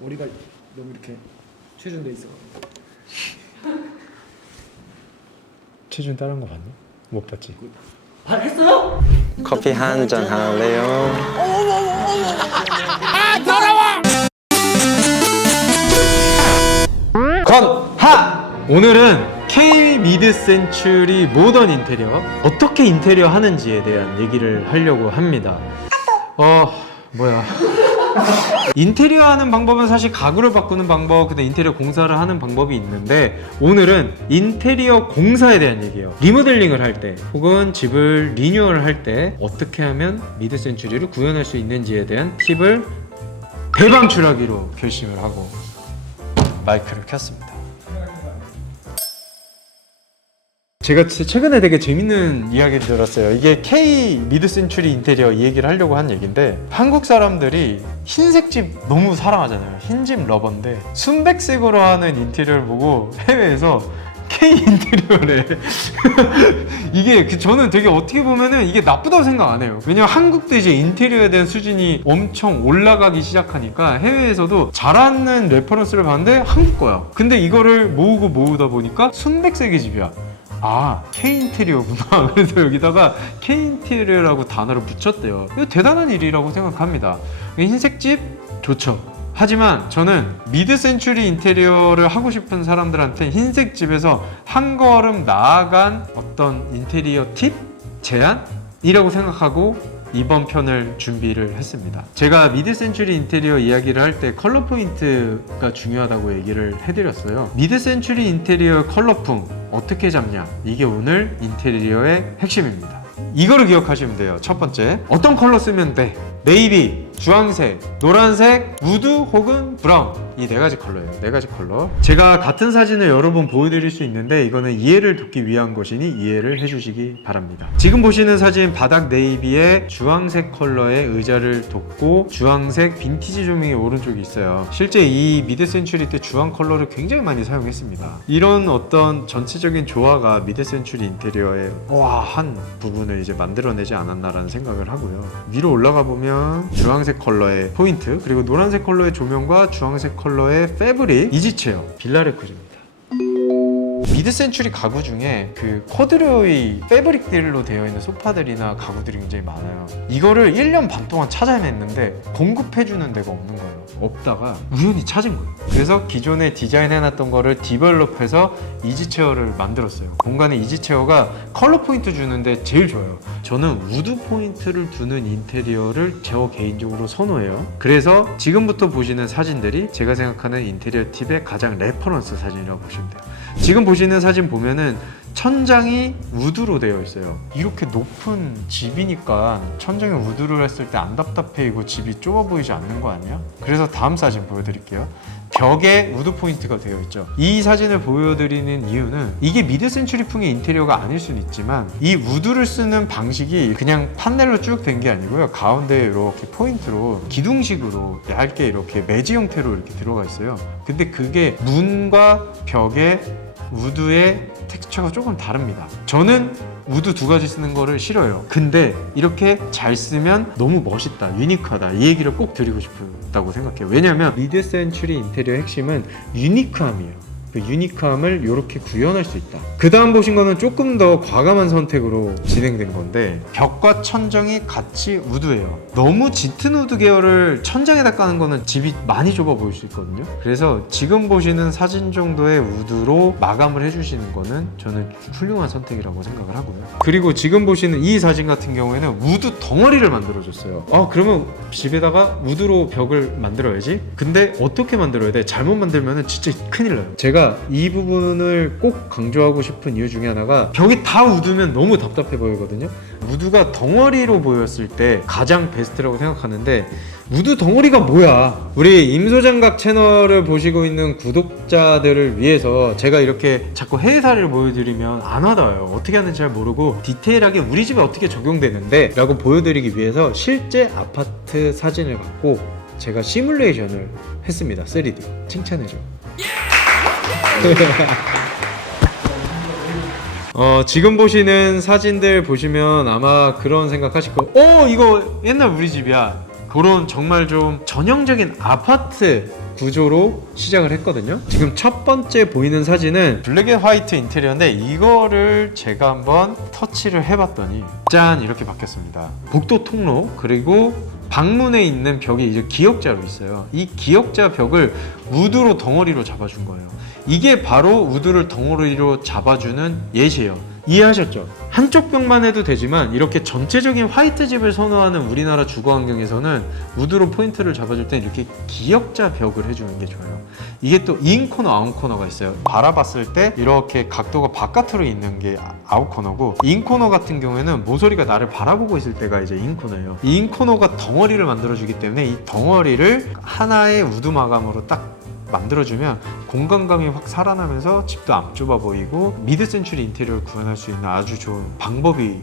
머리가 너무 이렇게 체준돼 있어. 체중 따라한 거 봤니? 못 봤지? 했어요? 커피 한 잔 할래요? 건하! 오늘은 K 미드 센츄리 모던 인테리어 어떻게 인테리어 하는지에 대한 얘기를 하려고 합니다. 뭐야 인테리어 하는 방법은 사실 가구를 바꾸는 방법, 근데 인테리어 공사를 하는 방법이 있는데 오늘은 인테리어 공사에 대한 얘기예요. 리모델링을 할 때 혹은 집을 리뉴얼 할 때 어떻게 하면 미드 센츄리를 구현할 수 있는지에 대한 팁을 대방출하기로 결심을 하고 마이크를 켰습니다. 제가 최근에 되게 재밌는 이야기를 들었어요. 이게 K 미드 센츄리 인테리어 이 얘기를 하려고 한 얘기인데, 한국 사람들이 흰색 집 너무 사랑하잖아요. 흰집 러버인데 순백색으로 하는 인테리어를 보고 해외에서 K 인테리어래. 이게 저는 되게 어떻게 보면은 이게 나쁘다고 생각 안 해요. 왜냐면 한국도 이제 인테리어에 대한 수준이 엄청 올라가기 시작하니까 해외에서도 잘하는 레퍼런스를 봤는데 한국 거야. 근데 이거를 모으다 보니까 순백색의 집이야. 아, K-인테리어구나. 그래서 여기다가 K-인테리어라고 단어를 붙였대요. 이거 대단한 일이라고 생각합니다. 흰색 집 좋죠. 하지만 저는 미드 센츄리 인테리어를 하고 싶은 사람들한테 흰색 집에서 한 걸음 나아간 어떤 인테리어 팁? 제안이라고 생각하고 이번 편을 준비를 했습니다. 제가 미드 센츄리 인테리어 이야기를 할 때 컬러 포인트가 중요하다고 얘기를 해드렸어요. 미드 센츄리 인테리어 컬러풍 어떻게 잡냐? 이게 오늘 인테리어의 핵심입니다. 이거를 기억하시면 돼요. 첫 번째, 어떤 컬러 쓰면 돼? 네이비, 주황색, 노란색, 우드 혹은 브라운. 이 네 가지 컬러예요. 네 가지 컬러. 제가 같은 사진을 여러 번 보여드릴 수 있는데 이거는 이해를 돕기 위한 것이니 이해를 해주시기 바랍니다. 지금 보시는 사진 바닥 네이비에 주황색 컬러의 의자를 뒀고 주황색 빈티지 조명이 오른쪽에 있어요. 실제 이 미드 센츄리 때 주황 컬러를 굉장히 많이 사용했습니다. 이런 어떤 전체적인 조화가 미드 센츄리 인테리어의 한 부분을 이제 만들어내지 않았나라는 생각을 하고요. 위로 올라가 보면 주황색 컬러의 포인트, 그리고 노란색 컬러의 조명과 주황색 컬러의 패브릭 이지체어 빌라레코즈입니다. 미드 센츄리 가구 중에 그 코드로이 패브릭들로 되어 있는 소파들이나 가구들이 굉장히 많아요. 이거를 1년 반 동안 찾아냈는데 공급해주는 데가 없는 거예요. 없다가 우연히 찾은 거예요. 그래서 기존에 디자인해놨던 거를 디벨롭해서 이지체어를 만들었어요. 공간에 이지체어가 컬러 포인트 주는데 제일 좋아요. 저는 우드 포인트를 두는 인테리어를 저 개인적으로 선호해요. 그래서 지금부터 보시는 사진들이 제가 생각하는 인테리어 팁의 가장 레퍼런스 사진이라고 보시면 돼요. 지금 보시는 사진 보면은 천장이 우드로 되어 있어요. 이렇게 높은 집이니까 천장에 우드를 했을 때 안 답답해? 이거 집이 좁아 보이지 않는 거 아니야? 그래서 다음 사진 보여드릴게요. 벽에 우드 포인트가 되어 있죠. 이 사진을 보여드리는 이유는 이게 미드 센츄리풍의 인테리어가 아닐 수는 있지만 이 우드를 쓰는 방식이 그냥 판넬로 쭉 된 게 아니고요. 가운데에 이렇게 포인트로 기둥식으로 얇게 이렇게 매지 형태로 이렇게 들어가 있어요. 근데 그게 문과 벽에 우드의 텍스처가 조금 다릅니다. 저는 우드 두 가지 쓰는 거를 싫어요. 근데 이렇게 잘 쓰면 너무 멋있다, 유니크하다, 이 얘기를 꼭 드리고 싶다고 생각해요. 왜냐면 미드 센츄리 인테리어 핵심은 유니크함이에요. 그 유니크함을 이렇게 구현할 수 있다. 그 다음 보신 거는 조금 더 과감한 선택으로 진행된 건데, 벽과 천정이 같이 우드예요. 너무 짙은 우드 계열을 천장에다 까는 거는 집이 많이 좁아 보일 수 있거든요. 그래서 지금 보시는 사진 정도의 우드로 마감을 해주시는 거는 저는 훌륭한 선택이라고 생각을 하고요. 그리고 지금 보시는 이 사진 같은 경우에는 우드 덩어리를 만들어줬어요. 그러면 집에다가 우드로 벽을 만들어야지. 근데 어떻게 만들어야 돼? 잘못 만들면 진짜 큰일 나요. 제가 이 부분을 꼭 강조하고 싶은 이유 중에 하나가, 벽이 다 우드면 너무 답답해 보이거든요. 우드가 덩어리로 보였을 때 가장 베스트라고 생각하는데, 우드 덩어리가 뭐야? 우리 임소장각 채널을 보시고 있는 구독자들을 위해서 제가 이렇게 자꾸 해외사례를 보여드리면 안 와닿아요. 어떻게 하는지 잘 모르고 디테일하게 우리 집에 어떻게 적용되는데 라고 보여드리기 위해서 실제 아파트 사진을 갖고 제가 시뮬레이션을 했습니다. 3D. 칭찬해줘. 지금 보시는 사진들 보시면 아마 그런 생각하실 거예요. 이거 옛날 우리 집이야. 그런 정말 좀 전형적인 아파트 구조로 시작을 했거든요. 지금 첫 번째 보이는 사진은 블랙 앤 화이트 인테리어인데 이거를 제가 한번 터치를 해봤더니 짠 이렇게 바뀌었습니다. 복도 통로 그리고 방문에 있는 벽이 이제 기역자로 있어요. 이 기역자 벽을 우드로 덩어리로 잡아준 거예요. 이게 바로 우드를 덩어리로 잡아주는 예시예요. 이해하셨죠? 한쪽 벽만 해도 되지만 이렇게 전체적인 화이트 집을 선호하는 우리나라 주거 환경에서는 우드로 포인트를 잡아줄 때 이렇게 기역자 벽을 해주는 게 좋아요. 이게 또 인코너, 아웃코너가 있어요. 바라봤을 때 이렇게 각도가 바깥으로 있는 게 아웃코너고, 인코너 같은 경우에는 모서리가 나를 바라보고 있을 때가 이제 인코너예요. 이 인코너가 덩어리를 만들어주기 때문에 이 덩어리를 하나의 우드 마감으로 딱 만들어주면 공간감이 확 살아나면서 집도 안 좁아 보이고 미드 센추리 인테리어를 구현할 수 있는 아주 좋은 방법이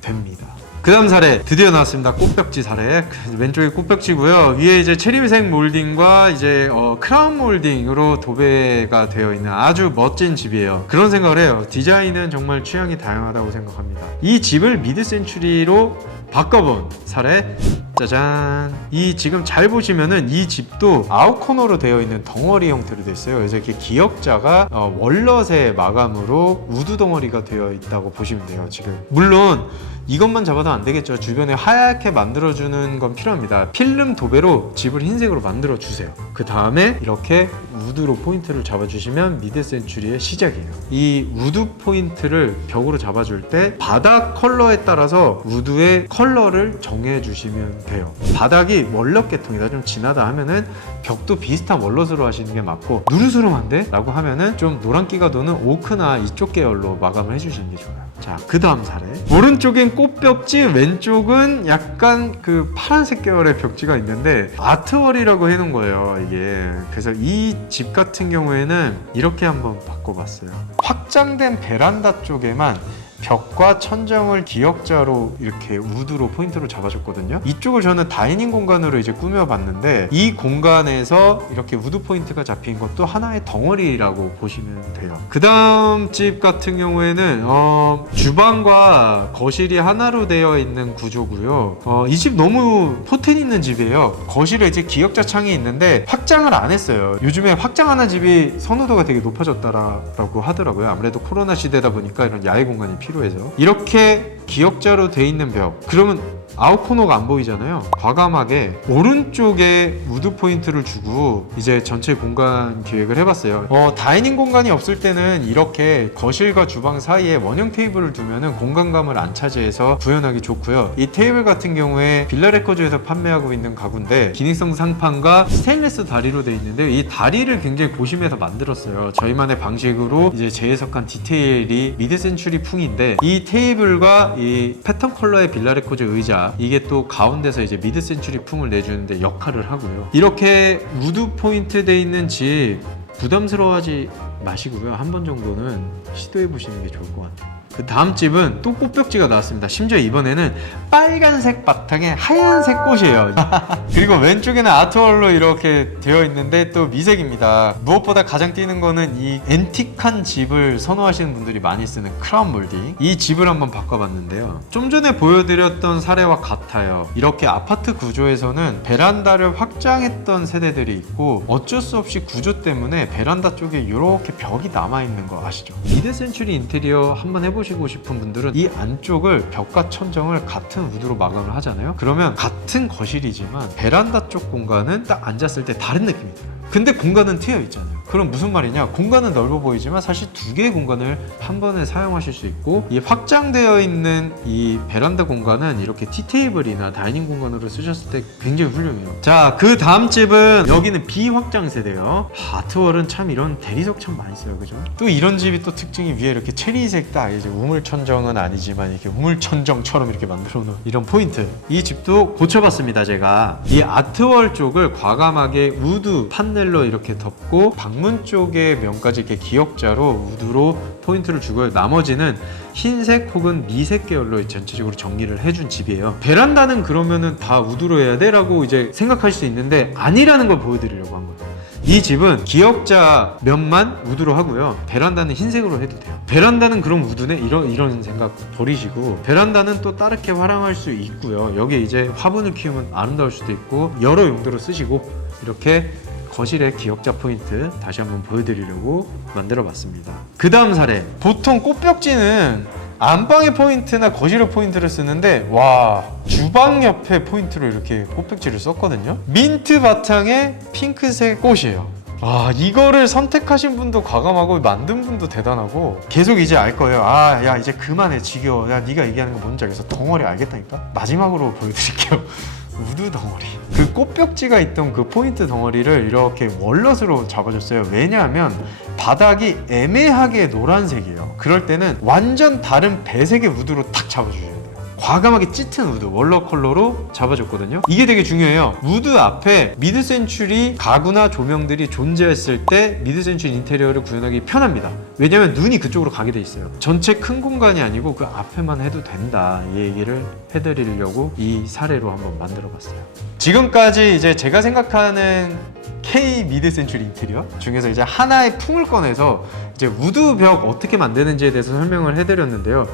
됩니다. 그 다음 사례 드디어 나왔습니다. 꽃벽지 사례. 왼쪽이 꽃벽지고요. 위에 이제 체리색 몰딩과 이제 크라운 몰딩으로 도배가 되어 있는 아주 멋진 집이에요. 그런 생각을 해요. 디자인은 정말 취향이 다양하다고 생각합니다. 이 집을 미드 센추리로 바꿔본 사례 짜잔. 이 지금 잘 보시면은 이 집도 아웃코너로 되어 있는 덩어리 형태로 되어 있어요. 그래서 이렇게 기역자가 월넛의 마감으로 우드 덩어리가 되어 있다고 보시면 돼요. 지금 물론 이것만 잡아도 안 되겠죠. 주변에 하얗게 만들어주는 건 필요합니다. 필름 도배로 집을 흰색으로 만들어 주세요. 그 다음에 이렇게 우드로 포인트를 잡아주시면 미드 센추리의 시작이에요. 이 우드 포인트를 벽으로 잡아줄 때 바닥 컬러에 따라서 우드의 컬러를 정해주시면 돼요. 바닥이 월넛 계통이다, 좀 진하다 하면은 벽도 비슷한 월넛으로 하시는 게 맞고, 누르스름한데? 라고 하면은 좀 노란기가 도는 오크나 이쪽 계열로 마감을 해주시는 게 좋아요. 자, 그 다음 사례. 오른쪽엔 꽃벽지, 왼쪽은 약간 그 파란색 계열의 벽지가 있는데 아트월이라고 해놓은 거예요, 이게. 그래서 이 집 같은 경우에는 이렇게 한번 바꿔봤어요. 확장된 베란다 쪽에만 벽과 천정을 기역자로 이렇게 우드로 포인트로 잡아줬거든요. 이쪽을 저는 다이닝 공간으로 이제 꾸며봤는데 이 공간에서 이렇게 우드 포인트가 잡힌 것도 하나의 덩어리라고 보시면 돼요. 그 다음 집 같은 경우에는 주방과 거실이 하나로 되어 있는 구조고요. 이 집 너무 포텐 있는 집이에요. 거실에 이제 기역자 창이 있는데 확장을 안 했어요. 요즘에 확장하는 집이 선호도가 되게 높아졌다라고 하더라고요. 아무래도 코로나 시대다 보니까 이런 야외 공간이 필요해서. 이렇게 기역자로 돼 있는 벽, 그러면 아웃코너가 안 보이잖아요. 과감하게 오른쪽에 우드 포인트를 주고 이제 전체 공간 기획을 해봤어요. 다이닝 공간이 없을 때는 이렇게 거실과 주방 사이에 원형 테이블을 두면은 공간감을 안 차지해서 구현하기 좋고요. 이 테이블 같은 경우에 빌라레코즈에서 판매하고 있는 가구인데 기능성 상판과 스테인리스 다리로 되어 있는데 이 다리를 굉장히 고심해서 만들었어요. 저희만의 방식으로 이제 재해석한 디테일이 미드 센추리 풍인데, 이 테이블과 이 패턴 컬러의 빌라레코즈 의자, 이게 또 가운데서 이제 미드 센추리 풍을 내주는데 역할을 하고요. 이렇게 우드 포인트 돼 있는 집 부담스러워하지 마시고요. 한 번 정도는 시도해 보시는 게 좋을 것 같아요. 그 다음 집은 또 꽃벽지가 나왔습니다. 심지어 이번에는 빨간색 바탕에 하얀색 꽃이에요. 그리고 왼쪽에는 아트월로 이렇게 되어 있는데 또 미색입니다. 무엇보다 가장 띄는 거는 이 앤틱한 집을 선호하시는 분들이 많이 쓰는 크라운 몰딩. 이 집을 한번 바꿔봤는데요. 좀 전에 보여드렸던 사례와 같아요. 이렇게 아파트 구조에서는 베란다를 확장했던 세대들이 있고 어쩔 수 없이 구조 때문에 베란다 쪽에 이렇게 벽이 남아있는 거 아시죠? 미드 센추리 인테리어 한번 해보시고 싶은 분들은 이 안쪽을 벽과 천정을 같은 우드로 마감을 하잖아요. 그러면 같은 거실이지만 베란다 쪽 공간은 딱 앉았을 때 다른 느낌이 들어요. 근데 공간은 트여 있잖아요. 그럼 무슨 말이냐? 공간은 넓어 보이지만 사실 두 개의 공간을 한 번에 사용하실 수 있고, 이 확장되어 있는 이 베란다 공간은 이렇게 티테이블이나 다이닝 공간으로 쓰셨을 때 굉장히 훌륭해요. 자, 그 다음 집은 여기는 비확장 세대예요. 아트월은 참 이런 대리석 참 많이 써요, 그죠? 또 이런 집이 또 특징이 위에 이렇게 체리색 딱 이제 우물천정은 아니지만 이렇게 우물천정처럼 이렇게 만들어 놓은 이런 포인트. 이 집도 고쳐봤습니다, 제가. 이 아트월 쪽을 과감하게 우드 판넬로 이렇게 덮고 방문 쪽의 면까지 이렇게 기역자로 우드로 포인트를 주고요. 나머지는 흰색 혹은 미색 계열로 전체적으로 정리를 해준 집이에요. 베란다는 그러면은 다 우드로 해야 돼? 라고 이제 생각하실 수 있는데 아니라는 걸 보여드리려고 한 거예요. 이 집은 기역자 면만 우드로 하고요. 베란다는 흰색으로 해도 돼요. 베란다는 그럼 우드네? 이런 생각 버리시고, 베란다는 또 다르게 활용할 수 있고요. 여기에 이제 화분을 키우면 아름다울 수도 있고 여러 용도로 쓰시고, 이렇게 거실의 기역자 포인트 다시 한번 보여드리려고 만들어 봤습니다. 그 다음 사례, 보통 꽃벽지는 안방의 포인트나 거실의 포인트를 쓰는데, 와, 주방 옆에 포인트로 이렇게 꽃벽지를 썼거든요. 민트 바탕에 핑크색 꽃이에요. 아, 이거를 선택하신 분도 과감하고 만든 분도 대단하고, 계속 이제 알 거예요. 아, 야, 이제 그만해, 지겨워. 야, 네가 얘기하는 거 뭔지 알겠어. 덩어리 알겠다니까. 마지막으로 보여드릴게요. 우드 덩어리. 그 꽃벽지가 있던 그 포인트 덩어리를 이렇게 월넛으로 잡아줬어요. 왜냐하면 바닥이 애매하게 노란색이에요. 그럴 때는 완전 다른 배색의 우드로 탁 잡아주셔야 돼요. 과감하게 짙은 우드, 월넛 컬러로 잡아줬거든요. 이게 되게 중요해요. 우드 앞에 미드센추리 가구나 조명들이 존재했을 때 미드센추리 인테리어를 구현하기 편합니다. 왜냐면 눈이 그쪽으로 가게 돼 있어요. 전체 큰 공간이 아니고 그 앞에만 해도 된다, 이 얘기를 해드리려고 이 사례로 한번 만들어 봤어요. 지금까지 이제 제가 생각하는 K 미드센추리 인테리어 중에서 이제 하나의 풍을 꺼내서 이제 우드 벽 어떻게 만드는지에 대해서 설명을 해드렸는데요.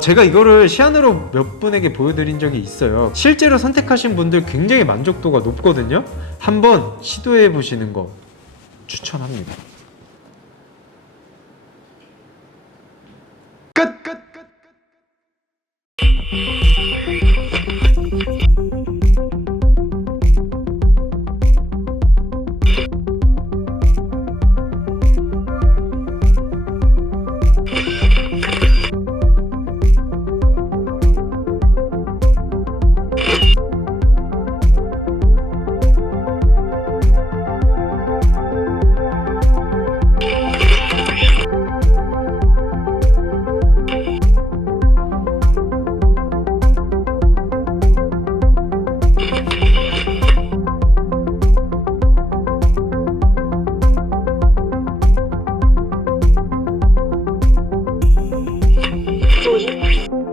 제가 이거를 시안으로 몇 분에게 보여드린 적이 있어요. 실제로 선택하신 분들 굉장히 만족도가 높거든요. 한번 시도해 보시는 거 추천합니다. 끝! 조심.